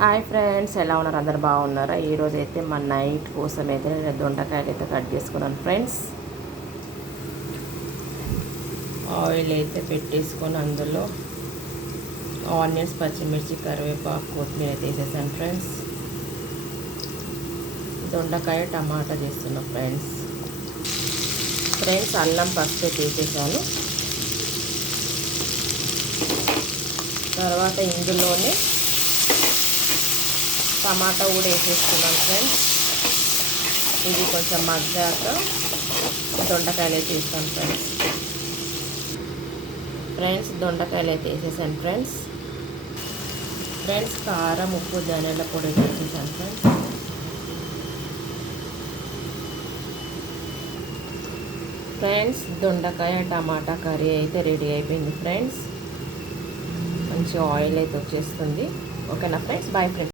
Hi friends, ఎలా ఉన్నారు? అందరు బాగున్నారా? ఈరోజు అయితే మా నైట్ కోసం అయితే నేను దొండకాయలు అయితే కట్ చేసుకున్నాను ఫ్రెండ్స్. ఆయిల్ అయితే పెట్టేసుకొని అందులో ఆనియన్స్, పచ్చిమిర్చి, కరివేపాకు, కొత్తిమీర అయితే వేసేసాను ఫ్రెండ్స్. దొండకాయ టమాటా చేస్తున్నా ఫ్రెండ్స్. అల్లం పసుపు వేసేసాను. తర్వాత ఇందులోనే టమాటా కూడా వేసేసుకున్నాను ఫ్రెండ్స్. ఇది కొంచెం మగ్గాక దొండకాయలు అయితే వేస్తాను ఫ్రెండ్స్. దొండకాయలు అయితే వేసేసాను ఫ్రెండ్స్. కారం, ఉప్పు, ధనియాల పొడి వేసేసాను ఫ్రెండ్స్. దొండకాయ టమాటా కర్రీ అయితే రెడీ అయిపోయింది ఫ్రెండ్స్. మంచి ఆయిల్ అయితే వచ్చేస్తుంది. ఓకేనా ఫ్రెండ్స్? Bye friends.